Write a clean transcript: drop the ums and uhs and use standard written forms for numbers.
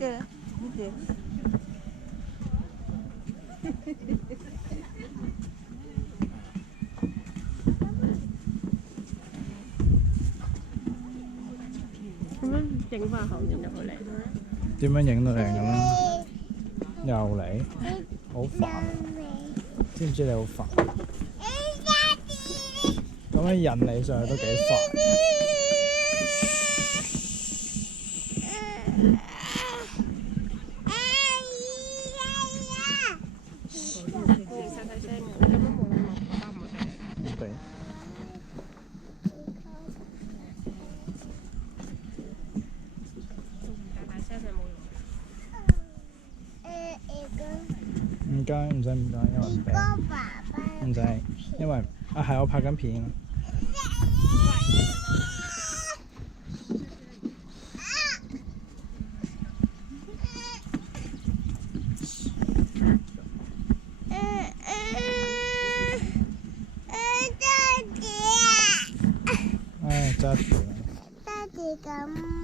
밑에 밑에.咁樣影翻後面就好靚。點樣影都靚咁啦。又嚟，好煩。知唔知你好煩？咁樣引你上去都幾煩。細細聲嘅，根本冇諗落爸爸唔會俾你。對。大大聲就冇用。唔該，唔使唔該，因為唔俾。唔使，因為係我拍緊片。唉，揸住啦。爹哋咁。